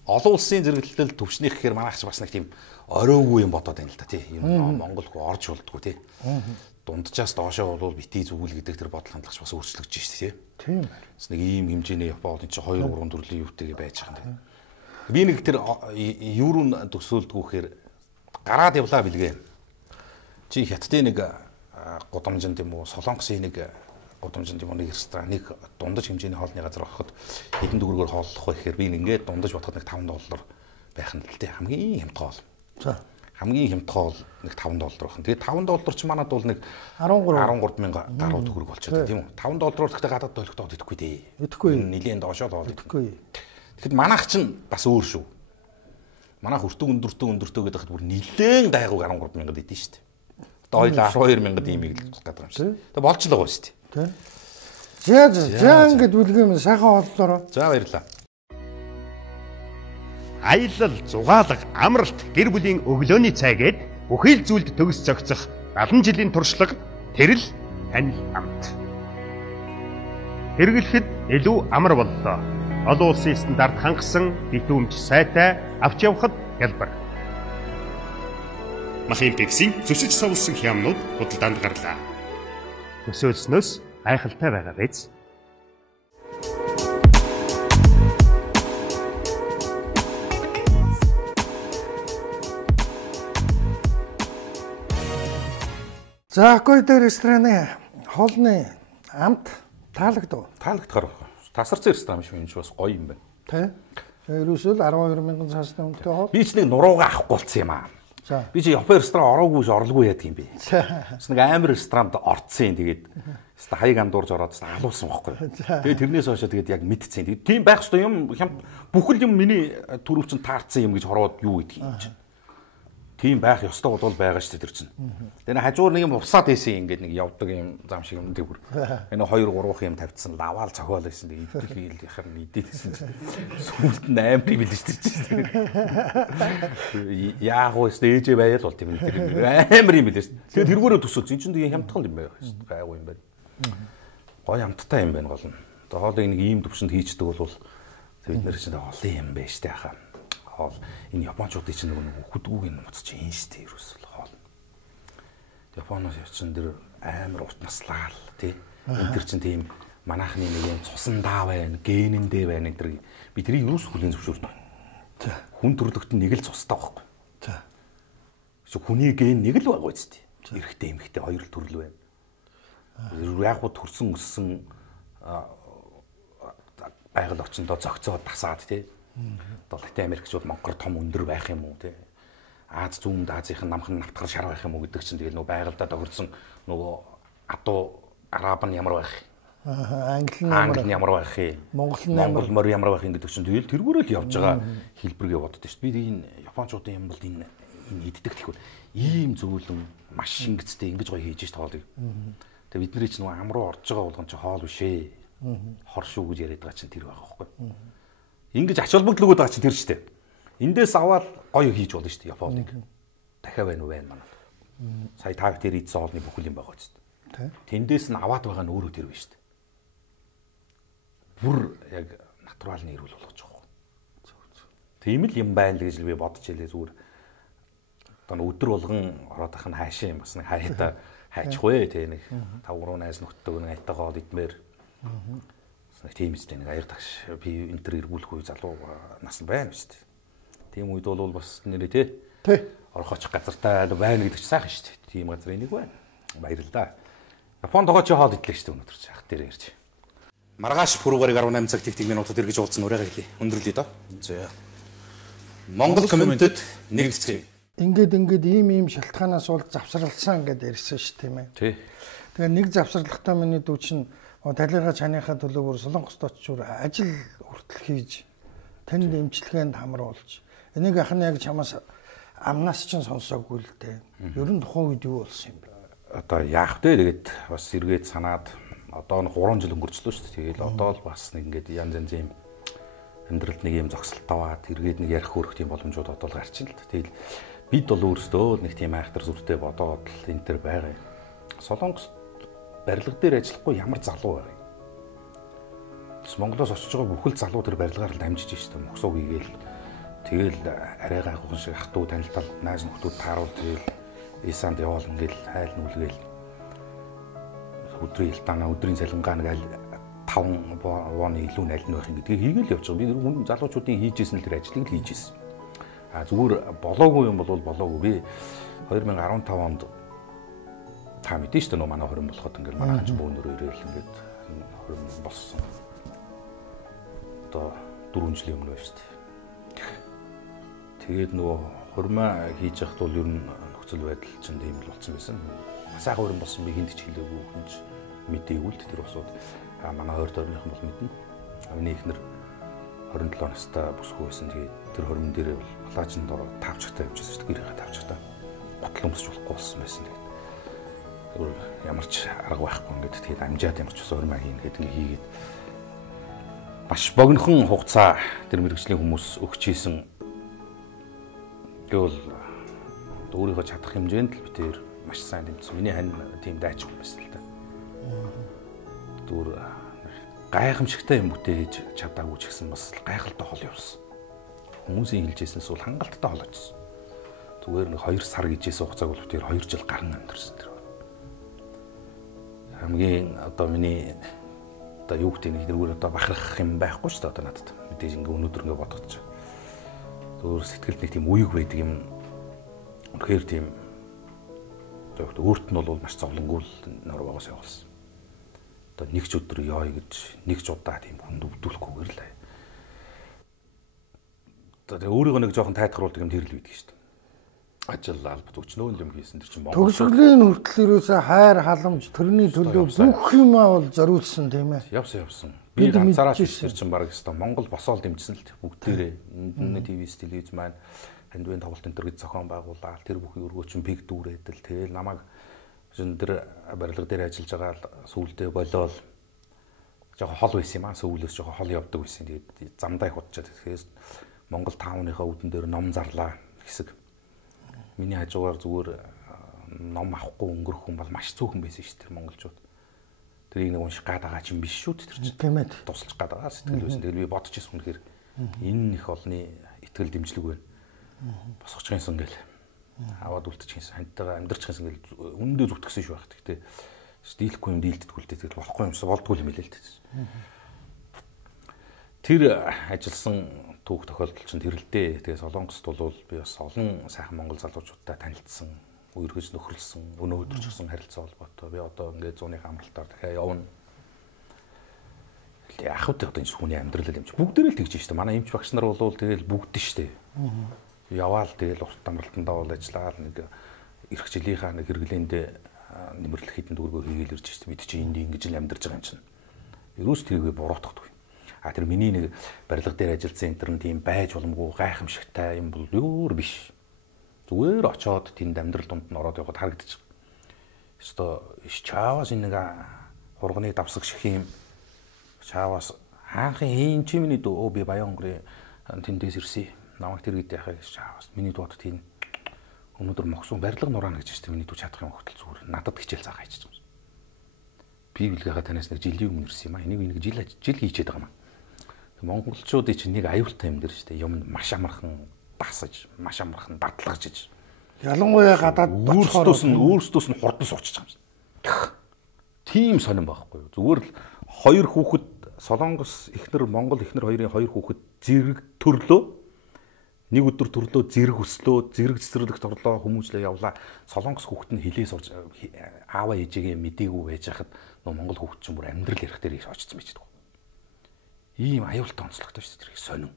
олон улсын зэрэглэл төвчнийх гэхээр манайх ч бас нэг тийм оройгүй юм бодоод байна л да тий. Юм Монголгүй орж болдгоо тий. Дунджаас доошоо бол битий зүгэл гэдэг тэр бодол хандлагч бас өөрчлөгдөж шүү дээ тий. Тийм. Бас нэг ийм хэмжээний Япон энэ чи 2 3 төрлийн юутэйгээ байж байгаа юм. Би нэг тэр еврон төсөөлдгүүхээр гараад явлаа билгээ. Чи хятадын нэг гудамжинд юм уу, Солонгосын нэг гудамжинд юм уу нэг рестораныг дундаж хэмжээний хоолны газар авахд хэдэн төгрөгөөр хооллох вэ гэхээр би ингээд дундаж бодоход нэг $5 байх нь л дээ. Хамгийн хямдхан хоол. За. Хамгийн хямдхан хоол нэг $5 байх нь. Тэгээд $5 ч манад бол нэг 13 мянга гаруй төгрөг болчиход тийм үү. $5 гэхдээ гадаад төлөхтэй идэхгүй дээ. Идэхгүй. Нилийн доошоо хоол идэхгүй. Тэгэхэд манайх чинь бас өөр шүү. Манайх өндөртөө гэдэг хад бүр нилээн гайгүй 13 мянгад идэв шүү дээ. Одоо хоёул 12 мянгад имийг л гадаг юм шиг. Тэгээ болж л байгаа шүү дээ. За ингэж бүлгэм сайхан хооллороо. За баярлалаа. Аялал, зугаалга, амралт, гэр бүлийн өглөөний цайгээд бүхэл зүйлд төгс зохицох 70 жилийн туршлага тэрл тань амт. Хэрэглэхэд илүү амар боллоо. Олон улсын стандарт хангасан битүүмж сайтай авч явахад хялбар. Махын пиксийн зүсэж савлсан хямнууд худалдаанд гарлаа. Төсөөлснөөс гайхалтай байгаа биз? За Хоккайдо рестораны хоолны амт таалагдав. Таалагдахаар байна. Тасарсан ресторан биш юм шиг бас гоё юм байна. Тэ. Ерөөсөө 12 мянган цаасны үнэтэй хоол. Би ч нэг нуруугаа авахгүй болсон юм аа. За. Би чи Япон ресторан ороогүй ш орлого яадаг юм бэ. Бас нэг амар ресторанд орцсон. Тэгээд хаяг андуурж ороод алуулсан байхгүй. Тэгээд тэрнээс хойш тэгээд яг мэдцэн. Тэгээд тийм байх ёстой юм бүхэл юм миний төрөвчөнд таарсан юм гэж хороод юу гэдэг юм чинь. Тийм байх ёстой бол байгаа шүү дээ тэр чинь. Тэгээ хажуур нэг юм усаад ийсэн ингээд нэг явдаг юм зам шиг юм дээр. Энэ 2-3 юм тавьчихсан лаваал цохиол байсан. Тэгээ идэл яхаар идээдсэн чинь сүүлд нь амар юм билж тэр чинь. Яах вэ? Ээжээ байл бол тийм тэр амар юм билж. Тэгээ тэргүүрээ төсөөц. Энд чинь тэгээ хямдхан юм байна шүү дээ. Гайгүй юм байна. Гой хямдтай юм байна гол нь. Тэгээ хоолыг нэг ийм төвшөнд хийчдэг бол бид нэр чинь олон юм байна шүү дээ хаа. Хоол энэ японочдын чинь нэг хөдгүүгийн нууц чинь энэ шүү дээ ерөөсөл хоол. Японоос явчихсан дэр амар урт наслаал тий. Энэ төр чинь тийм манайхны нэг юм цусан даа байна, генэндээ байна энэ төр би тэрийг юус хүлийн зөвшөөрнө. Хүн төрлөخت нэг л цустай байхгүй. Хүний ген нэг л байгаа үст. Эрэгтэй эмэгтэй хоёр л төрөл байна. Яг гоо төрсөн өссөн байгаль орчиндөө зөгцөөд тасаад тий. Латин Америкчууд Монгол том өндөр байх юм уу тий. Аз зүүн Азийн намхан навтгар шар байх юм уу гэдэг чинь тэгээд нөгөө байгальдаа тохирсон нөгөө адуу араб нь ямар байх. Англи нь ямар байх юм. Монгол морь ямар байх гэдэг чинь тэгэл тэргүүрээ л явж байгаа хэлбэргээ боддоо шүү дээ. Би энэ японочдын юм бол энэ иддэг тэгвэл ийм зөвлөм маш шингэцтэй ингэж гоё хийж тоолыг. Тэгээ бидний чинь нөгөө ам руу орж байгаа болгон чи хоол биш ээ. Хор шүү гэж яриад байгаа чинь тэр байгаа байхгүй. Ингэж ач холбогдлогод байгаа чинь тэр шүү дээ. Эндээс аваад гоё хийж болно шүү дээ Японыг. Дахиад байна уу байна манай. Сая тав дээр ийдсэн хоолны бүхэл юм байгаа шүү дээ. Тэндээс нь аваад байгаа нь өөрөө тэр байна шүү дээ. Бүр яг натуралны эрүүл болгож байгаа. Тийм л юм байна л гэж би бодож илээ зүгээр. Одоо өдөр болгон ороод ах нь хаашаа юм бас нэг хаяата хайчих вэ тий нэг 5-3 найз нөхдөг нэг айтайгаа идмээр. Нэг тийм үстэй нэг аяр тагш би энэ төр эргүүлэх үе залуу нас байна шүү дээ. Тийм үед бол бас нэрээ тий. Орох очих газартай байна гэдэг чинь сайхан шүү дээ. Тийм газар энийг байна. Баярлалаа. Японд байгаа чи хоол идлээ шүү дээ өнөөдөр чи ах дээр ярьж. Маргааш пүрүүгээр 18 цаг тэг минутад эргэж уулзсан урайгаа хэлье. Өндөрлөе доо. За. Монгол комментэд нэг цэцэг. Ингээд ийм шалтгаанаас бол завсралсан гэдээ ярьсан шүү тийм ээ. Тий. Тэгээ нэг завсралхтаа миний дүү чинь талигаа чаныхаа төлөө бүр Солонгост очиж ажил хүртэл хийж танд эмчилгээнд хамруулж энийг ахны яг чамаас амнаас чинь сонсоогүй л дээ. Ер нь тухайн үед юу болсон юм бэ? Одоо яах вэ? Тэгээд бас эргээд санаад одоо 3 жил өнгөрчлөө шүү дээ. Тэгэл одоо л бас нэг ингээд янз янзын амьдралд нэг юм зогсолт аваад эргээд нэг ярих хөрөх тийм боломжууд одоо л гарч ин л. Тэгэл бид бол өөрсдөө нэг тийм айхтар зүртэй бодоод л энэ төр байгаа юм. Солонгост барилга дээр ажиллахгүй ямар залуу байгаа юм. Монголоос очиж байгаа бүхэл залуу тэр барилгаар л дамжиж шүү дээ. Мөксөг хийгээл тэгэл арай гайхах шиг ах トゥ танилтал найз нөхдүүд тааруул тэгэл эсанд яваал ингээл хайл нүлгээл өдрийн хилтаана өдрийн цалингаа нэг аль 5 вооны илүү аль нь байх юм гэдгийг хийгээл явж байгаа. Би хүн залуучуудын хийжсэн л тэр ажлыг л хийжсэн. А зүгээр болоогүй юм бол болоогүй. Би 2015 онд та мэдэн шүү дээ манай 20 болоход ингээл манайхан ч бөөнөр ирээл ингээд 20 болсон. Одоо 4 жилийн өмнө байна шүү дээ. Тэгээд нөгөө хурмаа хийж явахд бол ер нь нөхцөл байдал чинь тийм л болсон байсан. Масаахан хурим болсон би хинт ч хэлээгүй хүнч мэдээгүй л тэр усууд манай хоёр дөрнийхэн бол мэднэ. Миний эхнэр 27 настай бүсгүй байсан. Тэгээд тэр хурим дээрээ бол плажинд ороо тавчтай явжсэн шүү дээ. Гэрийнхээ тавчтай. Готл өмсч болохгүй болсон байсан. Тэгээд ямар ч арга байхгүй ингээд тэгээд амжаад ямар ч ус урмаа хийн гэдэг ингээ хийгээд маш богинохон хугацаа тэр мэрэгжлийн хүмүүс өгч хийсэн гэвэл өөрийнхөө чадах хэмжээнд л битээр маш сайн тэмцсэн. Миний хань тийм дайчих байсан л та. Зүгээр гайхамшигтай юм бүтээж чадаагүй ч гэсэн бас гайхалтай хол явсан. Хүмүүсийн хэлжсэнээс бол хангалттай хол очсон. Зүгээр нэг 2 сар гэжсэн хугацааг бол битээр 2 жил гарan амьдэрсэн тэр. Хамгийн одоо миний одоо юу гэдэг нэг тэргээр одоо бахарах юм байхгүй шүү дээ одоо надад. Мэдээж ингээ өнөөдөр ингээ бодгоч. Өөр сэтгэлд нэг тийм үеиг байдаг юм. Үнэхээр тийм одоо өөрт нь бол маш зовлонгуул нөр байгаас явуулсан. Одоо нэг ч өдөр ёо гэж нэг ч удаа тийм хүнд өвдүүлэхгүйгээр л. Одоо өөрийгөө нэг жоохон тайтгаруулдаг юм тэр л үйдэг шүү дээ. Ажил алба өчнөө юм хийсэн тэр чинь Монгол төгсгөлийн хүртэл ерөөсөө хайр халамж төрний төлөө бүх юмаа бол зориулсан тийм ээ. Явсан. Би ганцаараа шишэр чинь баг өстой Монгол босоол дэмжсэн л бүгдээрээ ТВ-с телевиз маань андуын тоглолт энэ төр гэж зохион байгуулаад тэр бүхий өргөөчн пиг дүүрээд л тэгэл намайг зэн тэр барилга дээр ажиллаж байгаа сүүлдээ болоод жоохон хол байсан юм аа. Сүүлээс жоохон хол явдаг байсан. Тэгээд замдаа их удажаад тэгэхээр Монгол таавныхаа үүдэн дээр ном зарлаа хэсэг. Миний хажуугаар зүгээр ном авахгүй өнгөрөх хүн бол маш цөөхөн байсан шүү дээ монголчууд. Тэрийг нэг унших гад байгаа юм биш шүү дээ тэр чинь. Тийм ээ. Тусалж гад байгаа сэтгэл байсан. Тэгэл би бодчихсон үнэхээр энэ их олны итгэл дэмжлэг байна. Босгочихсон гэл. Аваад үлдчихсэн. Хантайгаа амьдарчихсан гэл өндөө зүтгэсэн шүү байх. Гэхдээ дийлэхгүй юм дийлдэдгүй л дээ. Тэгэл болохгүй юмсаа болдгүй юм хэлээ л дээ. Тэр ажилласан түүх тохиолдол чинь тэр л дээ. Тэгээ Солонгост бол би бас олон сайхан монгол залуучуудтай танилцсан, үерхэж нөхөрлсөн, өнөө өдөр ч гэсэн харилцаа холбоотой. Би одоо ингээд зууны амралтаар дахиад явна. Яах вэ одоо энэ хүний амьдрал юм чи бүгдээрээ л тэгж штэ. Манай эмч багш нар бол тэгэл бүгд штэ. Яваал тэгэл урт амралтандаа бол ажиллаад нэг эрх жилийнхаа нэг хэрэглээндээ нэмэрлэх хэдэн дүүргөө хийгээл ирж штэ. Бид чи энд ингэж л амьдарч байгаа юм чинь. Ерөөс тэрийг буруутгахгүй. А тэр миний нэг барилга дээр ажилласан интернет тийм байж боломгүй гайхамшигтай юм бол өөр биш. Зүгээр очоод тэнд амьдрал дунд нь ороод явахад харагдчих. Ёстой чаавас энэ нэг хурганы давсаг шиг юм. Чаавас хаанхын хийн чи миний дөө би баян өнгөрөө тэндээс ирсэн. Намайг тэр гэдэг яхаа гэж чаавас. Миний дууд тийм өнөөдөр мохсон барилга нураана гэж штэ миний дүү чадах юм хөтөл зүгээр. Надад хичээл цаагаа хийчих юм. Би билгээхаа танаас нэг жилийн өмнө ирсэн юм а. Энийг нэг жил хийчихэд байгаа юм. Монголчуудын чинь нэг аюултай юм дэр штэ. Юм маш амархан дасаж, маш амархан дадлагжиж. Ялангуяа гадаад өөрсдөөс нь хурдан суучиж байгаа юм. Тийм сонирн байхгүй юу. Зүгээр л хоёр хүүхэд Солонгос эхнэр Монгол эхнэр хоёрын хоёр хүүхэд зэрэг төрлөө. Нэг өдөр төрлөө зэрэг өслөө, зэрэг цэцэрлэгт орлоо, хүмүүжлээ явлаа. Солонгос хүүхэд нь хилээ сурж ааваа ээжигээ мдээгүй байж хахад нөө Монгол хүүхэд чинь бүр амьдрал ярих дээр их очсон байж байгаа. Ийм аюултай онцлогтой шүү дээ тэр их сонин.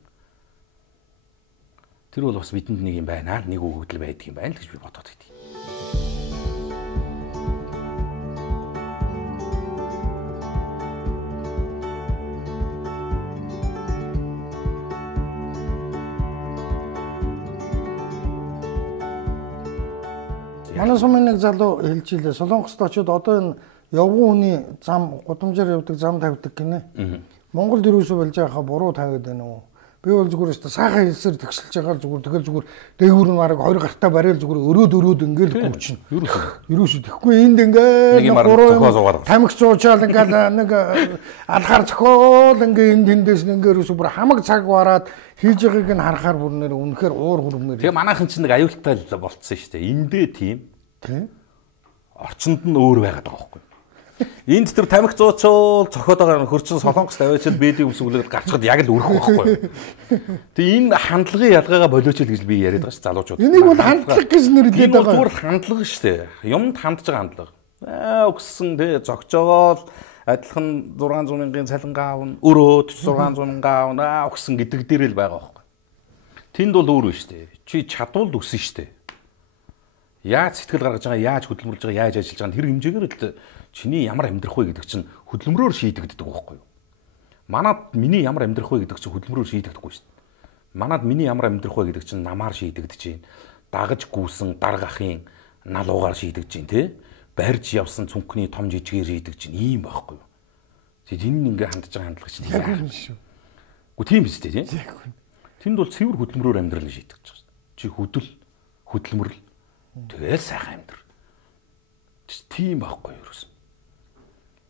Тэр бол бас бидэнд нэг юм байна. Нэг өгөгдөл байдаг юм байна л гэж би бодоод байдгийг. Манай сумын нэг залуу хэлж илээ. Солонгост очиод одоо энэ явган хүний зам гудамжаар явдаг зам тавьдаг гинэ. Монголд юусоо болж байхаа буруу тавиад байна уу? Би бол зүгээр өстө сайхан хэлсээр тэгшилж байгаа зүгээр дээгүүр нь мараг хоёр гартаа барайл зүгээр өрөөд ингээл гүвчин. Юусоо тэгэхгүй энд ингээл гурван тамхи цуучаал ингээл нэг алхаар зохиол ингээл энд тэндээс ингээл юусоо бүр хамаг цаг бараад хийж байгааг нь харахаар бүр нэр үнэхээр уур хүрмээр. Тэгээ манайхан чинь нэг аюултай болцсон шүү дээ. Эндээ тийм. Орчинд нь өөр байгаад байгаа байхгүй. Энд тэр тамхи зуучуул цохоод байгаа хөрчин Солонгост аваачаад бэлийг үсгэлээд гарчгаад яг л өрөх байхгүй. Тэгээ энэ хандлагын ялгаагаа болооч л гэж би яриад байгаа ш залуучууд. Энийг бол хандлага гэж нэрлэдэг байгаа. Зүгээр хандлага шүү дээ. Юмд хандж байгаа хандлага. Өгсөн тий зогчоогоол адилхан 600 мянган цалингаа аавна. Өрөөд 600 мянган аавна өгсөн гэдэг дээр л байгаа байхгүй. Тэнд бол өөр биш шүү дээ. Чи чадвал өсөн шүү дээ. Яаж сэтгэл гаргаж байгаа, яаж хөдөлмөрлж байгаа, яаж ажиллаж байгаа тэр хэмжээгээр л чиний ямар амьдрах вэ гэдэг чинь хөдөлмөрөөр шийдэгддэг байхгүй юу? Манад миний ямар амьдрах вэ гэдэг чинь хөдөлмөрөөр шийдэгдэхгүй шүү дээ. Манад миний ямар амьдрах вэ гэдэг чинь намаар шийдэгдэж байна. Дагаж гүйсэн даргахын налуугаар шийдэгдэж байна тий? Барьж явсан цүнхний том жижигээр шийдэгдэж байна. Ийм байхгүй юу? Тэгэд энэ ингээ хандж байгаа хандлага чинь яг юм шүү. Гэхдээ тийм биз дээ тий? Тэнд бол цэвэр хөдөлмөрөөр амьдрал шийдэгдэж байгаа шүү. Чи хөдөлмөрл тэгэл сайхан амьдрал. Тийм байхгүй юу юусэн.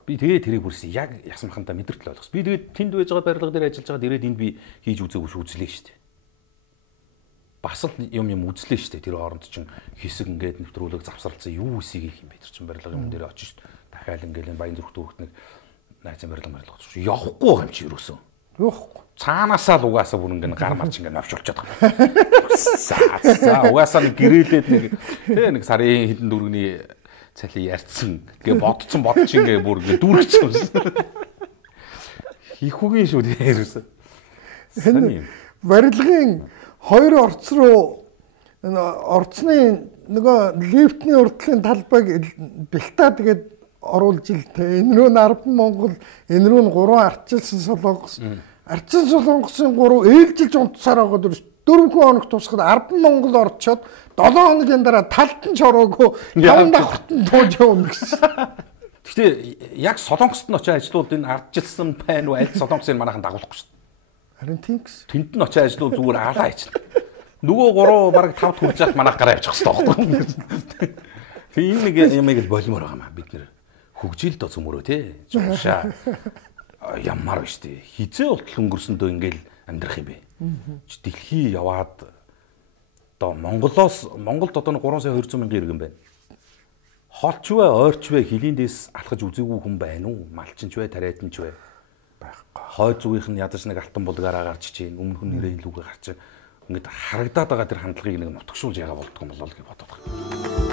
Би тэгээ тэрийг бүрсэн яг ясмахандаа мэдэртэл ойлгосон. Би тэгээд тэнд байж байгаа барилга дээр ажиллаж байгаа дээрээ энд би хийж үзээгүй ш үзлээ шүү дээ. Бас л юм үзлээ шүү дээ. Тэр хооронд чинь хэсэг ингээд нэвтрүүлэг завсарлцсан юу үсийг хийх юм бэ? Тэр чинь барилга юм дээр очиж шүү дээ. Дахиад ингээд баян зүрх дүүрт нэг найзын барилга гэж явахгүй байгаа юм чи юусэн. Явахгүй. Цаанаасаа л угаасаа бүр ингээд гар марч ингээд навчулчихад байгаа. За угаасаа нэг гэрээлээд нэг сарын хэдэн дүүргэний цали ярьцсан. Тэгээ бодцсон ингээ бүр ингээ дүүрчихсэн. Хийхүүгийн шүү тэгээ ерөөсөө. Барилгын хоёр орц руу орцны нөгөө лифтний урдлын талбайг бэлтаа тэгээд оруулж ил тэ. Энэ рүү нь 10 Монгол, энэ рүү нь 3 ардчилсан Солонгос. Ардчилсан Солонгосын 3 ээлжилж унтсаар байгаа 4 хоног тусахад 10 Монгол орчоод 7 хоногийн дараа талд нь ч ороогүй 5 давхарт нь тууж явна гэсэн. Гэхдээ яг Солонгост нь очиж ажиллаад энэ арджилсан байна уу аль Солонгосын манайхан дагуулахгүй шүү дээ. Харин тийм гэсэн. Тэнд нь очиж ажиллаад зүгээр алаа хийчихнэ. Нөгөө 3 бараг 5 хүрж яах манайх гараа явчих хэрэгтэй байхгүй. Тэгээ энэ нэг ямыг л болмоор байгаа маа бид нэр хөгжил доо цөмөрөө тий. Жуушаа ямар биш тий. Хизээ болтол өнгөрсөндөө ингээл амьдрах юм бэ. Дэлхий яваад одоо Монголд одоо 3 сая 200 мянган иргэн байна. Холч вэ, ойрч вэ, хилийн дэс алхаж үзээгүй хүн байна уу? Малчин ч вэ, тариатан ч вэ? Байхгүй. Хойд зүгийнх нь ядаж нэг алтан булгаараа гарч чинь, өмнөх нь нэрээ илүүгээ гарч чинь. Ингээд харагдаад байгаа тэр хандлагыг нэг нутгшуулж яага болдгоо болоо л гэж бодоод байна.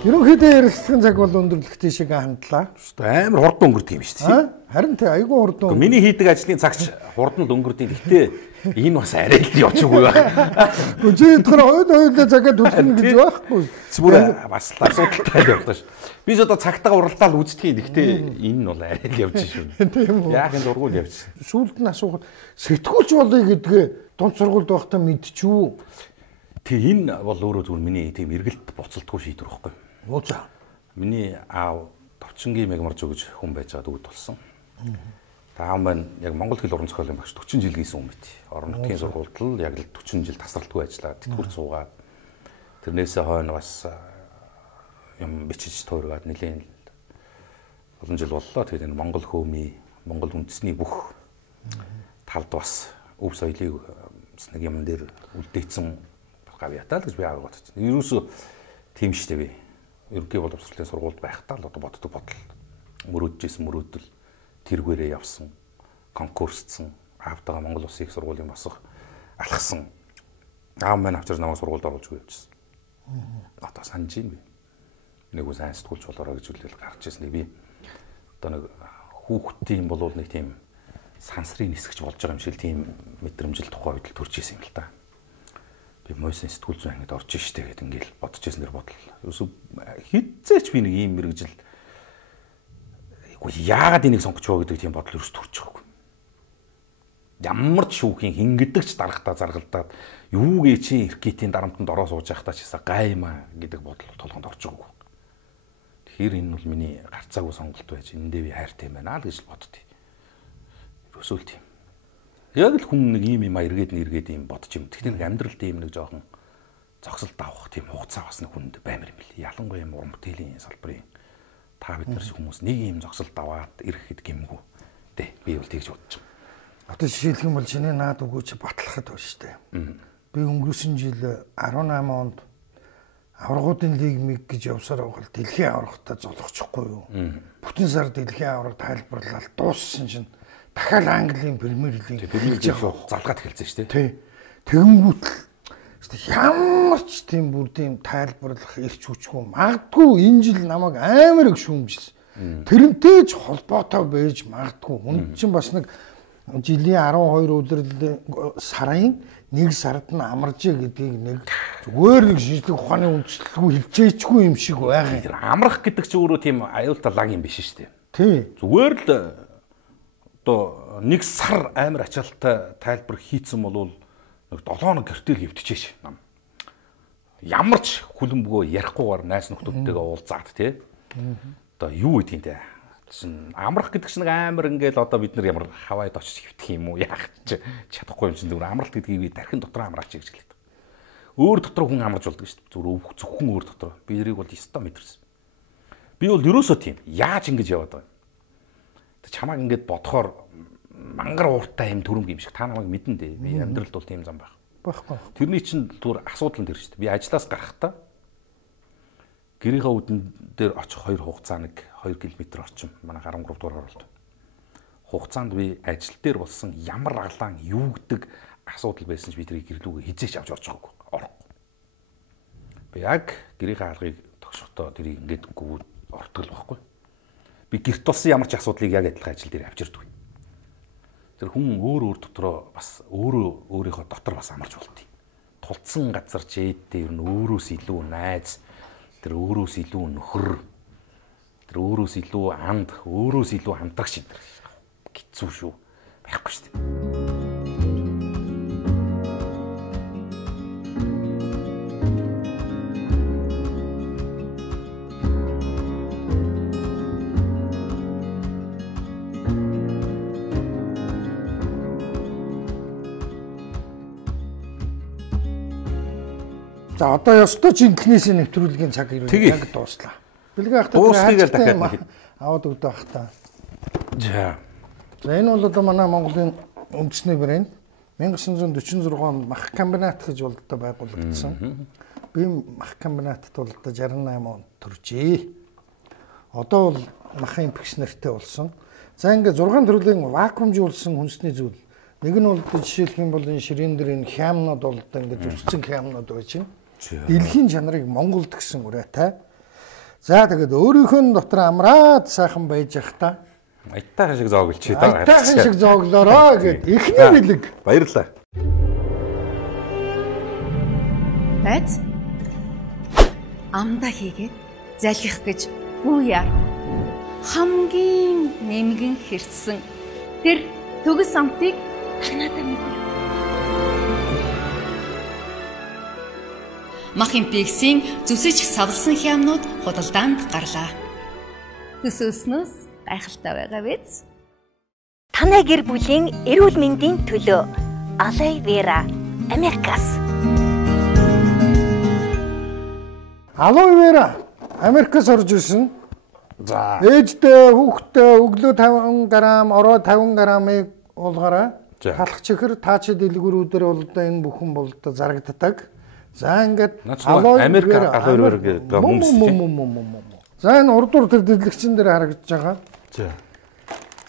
Ерөнхийдөө ярилцлагын цаг бол өндөрлөх тийшээ хандлаа. Амар хурдан өнгөрдөг юм шүү дээ. Харин тий айгүй хурдан. Миний хийдэг ажлын цагч хурдан л өнгөрдөг. Гэтэ энэ бас арай л явчихгүй байна. Гүжээ тэр ойлоо цагаа түлхэнэ гэж байхгүй. Зүгээр бас асуудалтай явдаг ш. Би ч одоо цагтаа уралдаал үздэг юм. Гэтэ энэ нь бол арай л явж шүү. Тийм үү. Яг энэ зургуул явж. Сүүлд нь асуухад сэтгүүлч болъё гэдгээ дунд сургуульд байхдаа мэдчихв. Тэг энэ бол өөрөө зүгээр миний тийм эргэлт боцолтгүй шийдвэр байхгүй. Ууцаа. Миний аав товчингийн мегмарж өгж хүн байж байгаад үүд болсон. Таав маань яг Монгол хэл уран зохиолын багш 40 жил гисэн хүн байт. Орон нутгийн сургуульд л яг л 40 жил тасралтгүй ажиллаад тэтгэврт суугаад тэрнээсээ хойно бас юм бичиж туургаад нэлийн олон жил боллоо. Тэгээд энэ Монгол хөөмий, Монгол үндэсний бүх талд бас өв соёлыг нэг юм дээр үлдээсэн гавьятаа л гэж би бодож байна. Ерөөсөө тийм шүү дээ би. Ерөнхий боловсролын сургуульд байхдаа л одоо боддог бодол мөрөөдчихсэн мөрөөдөл тэргээрээ явсан, конкурсцсан, аавтайгаа Монгол Улсын их сургуулийн босох алхсан. Аав маань авчир намайг сургуульд оруулж явуулсан. Одоо санаж юм би. Нэг үе сайн сэтгүүлч болоорой гэж үлээл гарч ирсэн. Би одоо нэг хүүхдийн болов нэг тийм сансрын нисгэж болж байгаа юм шиг тийм мэдрэмжил тухай үед л төрж исэн юм л та. Би мойсын сэтгүүл зүйн ангид орж штэ гэдэг ингээл бодож исэн дэр бодол. Ерөөсө хизээч би нэг ийм мэрэгжил яагаад энийг сонгож байгаа гэдэг тийм бодол ерөөс төрж байгаагүй. Ямар ч шүүхийн хингидэгч дарахтаа заргалдаад юугээ чи эркетийн дарамтанд ороо сууж байхдаа ч ясаа гаймаа гэдэг бодол толгонд орж байгаагүй. Тэгэхээр энэ бол миний гарцаагүй сонголт байж эндээ би хайртай юм байна л гэж боддتي. Ерөөсөө л тийм. Яг л хүн нэг ийм эргээд юм бодож юм. Тэгтээ нэг амьдралд ийм нэг жоохон зогсолт авах тийм хугацаа бас нэг хүнд баймар юм бэл. Ялангуяа уран бүтээлийн салбарын та бид нар шиг хүмүүс нэг ийм зогсолт аваад ирэхэд гэмгүй. Тэ би бол тэгж бодож байна. Одоо жишээлх юм бол чиний наад өгөөч батлахад байна шүү дээ. Би өнгөрсөн жил 18 онд аврагуудын лигмиг гэж явсаар байгаа л дэлхийн аврагтаа золгочихгүй юу. Бүтэн сар дэлхийн авраг тайлбарлал дууссан чинь дахиад Английн Премьер лиг залгаад эхэлсэн шүү дээ. Тий. Тэгэнгүүт ямар ч тийм бүрдийн тайлбарлах ирч хүчгүй магадгүй энэ жил намайг амар их шүүмжилсэн. Тэрнтэй ч холбоотой байж магадгүй. Хүн чинь бас нэг жилийн 12 өдрөл сарын 1 сард нь амаржээ гэдгийг нэг зүгээр нэг шинжлэх ухааны үндэслэлгүй хилчээчгүй юм шиг байгаа. Амрах гэдэг чинь өөрөө тийм аюултай лаг юм биш шүү дээ. Тий. Зүгээр л одоо 1 сар амар ачаалттай тайлбар хийцэн болвол нэг 7 хоног гэртэл хөвтчихэж нам. Ямар ч хүлэмбгөө ярихгүйгээр найс нөхдөдтэйгээ уулзаад тий. Одоо юу гэдэг юм те. Амрах гэдэг чинь амар ингээл одоо бид нар ямар хавайд очиж хөвтөх юм уу яах ч чадахгүй юм чинь зүгээр амралт гэдгийг тархин дотор амраач гэж хэлээд. Өөр дотор хүн амарч болдог шүү дээ. Зүгээр зөвхөн өөр дотор. Би тэрийг бол ёстой мэдэрсэн. Би бол ерөөсөө тийм яаж ингэж яваад байгаа. Чамайг ингээд бодохоор мангар ууртай юм төрөмг юм шиг та намайг мэдэн дээ. Би амьдралд бол тийм зам байх. Байхгүй. Тэрний чинь зүгээр асуудал нь тэр шүү дээ. Би ажлаас гарахдаа гэрийнхээ үүдэн дээр очих 2 хугацаа нэг 2 км орчим манай 13 дугаар оролт. Хугацаанд би ажил дээр болсон ямар аглаан юу гэдэг асуудал байсан ч би тэрийг гэрлүүгээ хизээч авч орж байгаагүй. яг гэрийн хаалгыг тогшохдоо тэрийг ингээд гүд ортгол байхгүй. Би гэрт болсон ямар ч асуудлыг яг адилхан ажил дээр авчирдаг. Тэр хүн өөр дотроо бас өөрийнхөө дотор бас амарч болтыг. Тулцсан газар ч ээдтэй ер нь өөрөөс илүү найз, тэр өөрөөс илүү нөхөр, тэр өөрөөс илүү анд, өөрөөс илүү хамтрагч энэ хэцүү шүү. Байхгүй шүү дээ. За одоо ёстой жинкнээсээ нэвтрүүлгийн цаг ирвэл яг дууслаа. Бэлэг ахтай аваад өгдөө ахта. За энэ бол одоо манай Монголын үндэсний брэнд 1946 онд мах комбинат гэж болдог байгуулагдсан. Би мах комбинатд бол одоо 68 онд төржээ. Одоо бол махын пекснэртэй болсон. За ингээд 6 төрлийн вакуумжуулсан хүнсний зүйл. Нэг нь бол жишээлх юм бол энэ ширээн дээр энэ хямнууд бол одоо ингээд зүсцэн хямнууд байж байна. Дэлхийн чанарыг Монголд гэсэн үрээтэй. За тэгээд өөрийнхөө дотор амраад сайхан байж явах та. Аятайхан шиг зооглож байгаа. Аятайхан шиг зооглоороо гэд ихний бэлэг. Баярлалаа. Байц. Амда хийгээд залхих гэж бүүяа. Хамгийн нэмгэн хэрсэн тэр төгс амтыг танадаа мэдэр. Махын пиксийн зүсэж савлсан хямнууд худалдаанд гарлаа. Төсөөснөөс гайхалтай байгаа биз? Танай гэр бүлийн эрүүл мэндийн төлөө Алой Вера Америкас. Алой Вера Америкас орж ирсэн. За. Ээжтэй, хүүхдтэй өглөө 50 г, ороо 50 г-ыг уулгаараа. Халах чихэр таачид дэлгүүрүүдээр бол одоо энэ бүхэн бол одоо зарагддаг. За ингээд Америк алой гэдэг хүмүүс. За энэ урдуур тэр дэлгэцэн дээр харагдаж байгаа. За.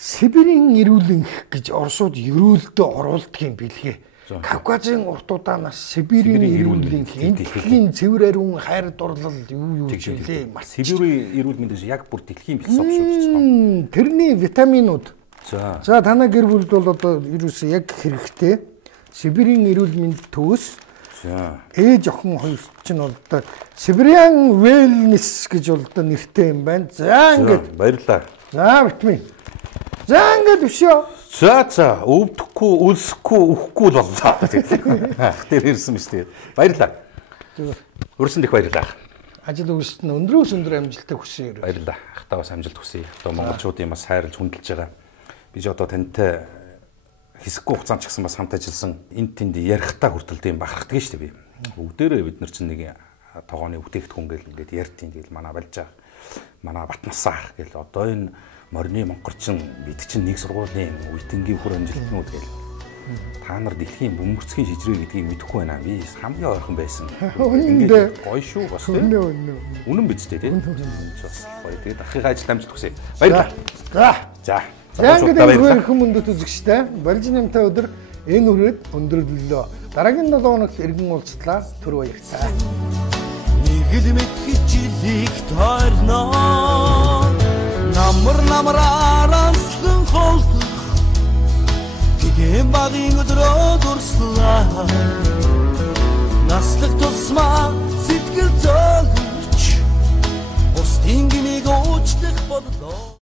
Сибирийн эрүүлэнх гэж орсууд ерөөлдөө оруулдгийн бэлгээ. Кавказын уртуудаа нас Сибирийн эрүүлэнх, дэлхийн цэвэр ариун хайр дурлал юу гэлээ. Сибирийн эрүүл мэндээс яг бүр дэлхийн бэлсэн опшууд. Тэрний витаминууд. За танай гэр бүлд бол одоо ерөөсөө яг хэрэгтэй. Сибирийн эрүүл мэнд төвс. Ээж охин хоёр чинь бол одоо Siberian Wellness гэж бол одоо нэртэй юм байна. За ингээд баярлалаа. За витамин. За ингээд өшөө. За өвдөхгүй, үлсэхгүй, үхэхгүй л боллоо. Тэр ирсэн биз тэгээд. Баярлалаа. Өрсөн дэх баярлалаа. Ажил үйлсэд нь өндрөөс өндөр амжилттай хүсье. Баярлалаа. Ахтаа бас амжилт хүсье. Одоо монголчуудын бас хайрлж хүндэлж байгаа. Би ч одоо тантай хэсэггүй хугацаанд ч гэсэн бас хамт ажилласан энд тэнд ярихтаа хүртэл тийм бахархдаг шүү дээ би. Бүгдээрээ бид нар чинь нэг тогооны бүтээгдэхүүн гэл ингээд ярьдیں۔ Тэгэл манай Балжаа, манай Батнасаа гэл одоо энэ морины монголчин бид чинь нэг сургуулийн үеийнгийн хүр амжилтнууд гэл та нар дэлхийн бөмбөрцгийн шижрээ гэдгийг мэдэхгүй байна. Би хамгийн ойрхон байсан. Ингээд гоё шүү бас тийм. Үнэн биз дээ тийм. Бас гоё. Тэгээд ахыгаа ажил амжилт хүсье. Баярлалаа. За. Яг ингээд хүмүүст үзэгчтэй Балжиннямтай өдөр энэ үрээд өндөрлөлөө. Дараагийн 7 хоногт иргэн уулзлаа. Түр баяртай. Нэг л мэдхийлийг тойрноо. Намар аранслан холдох. Тэгэм багын өдрөө дурслаа. Наслах тусмаа сэтгэл зөөлж. Устын гинийг уучлах бодлоо.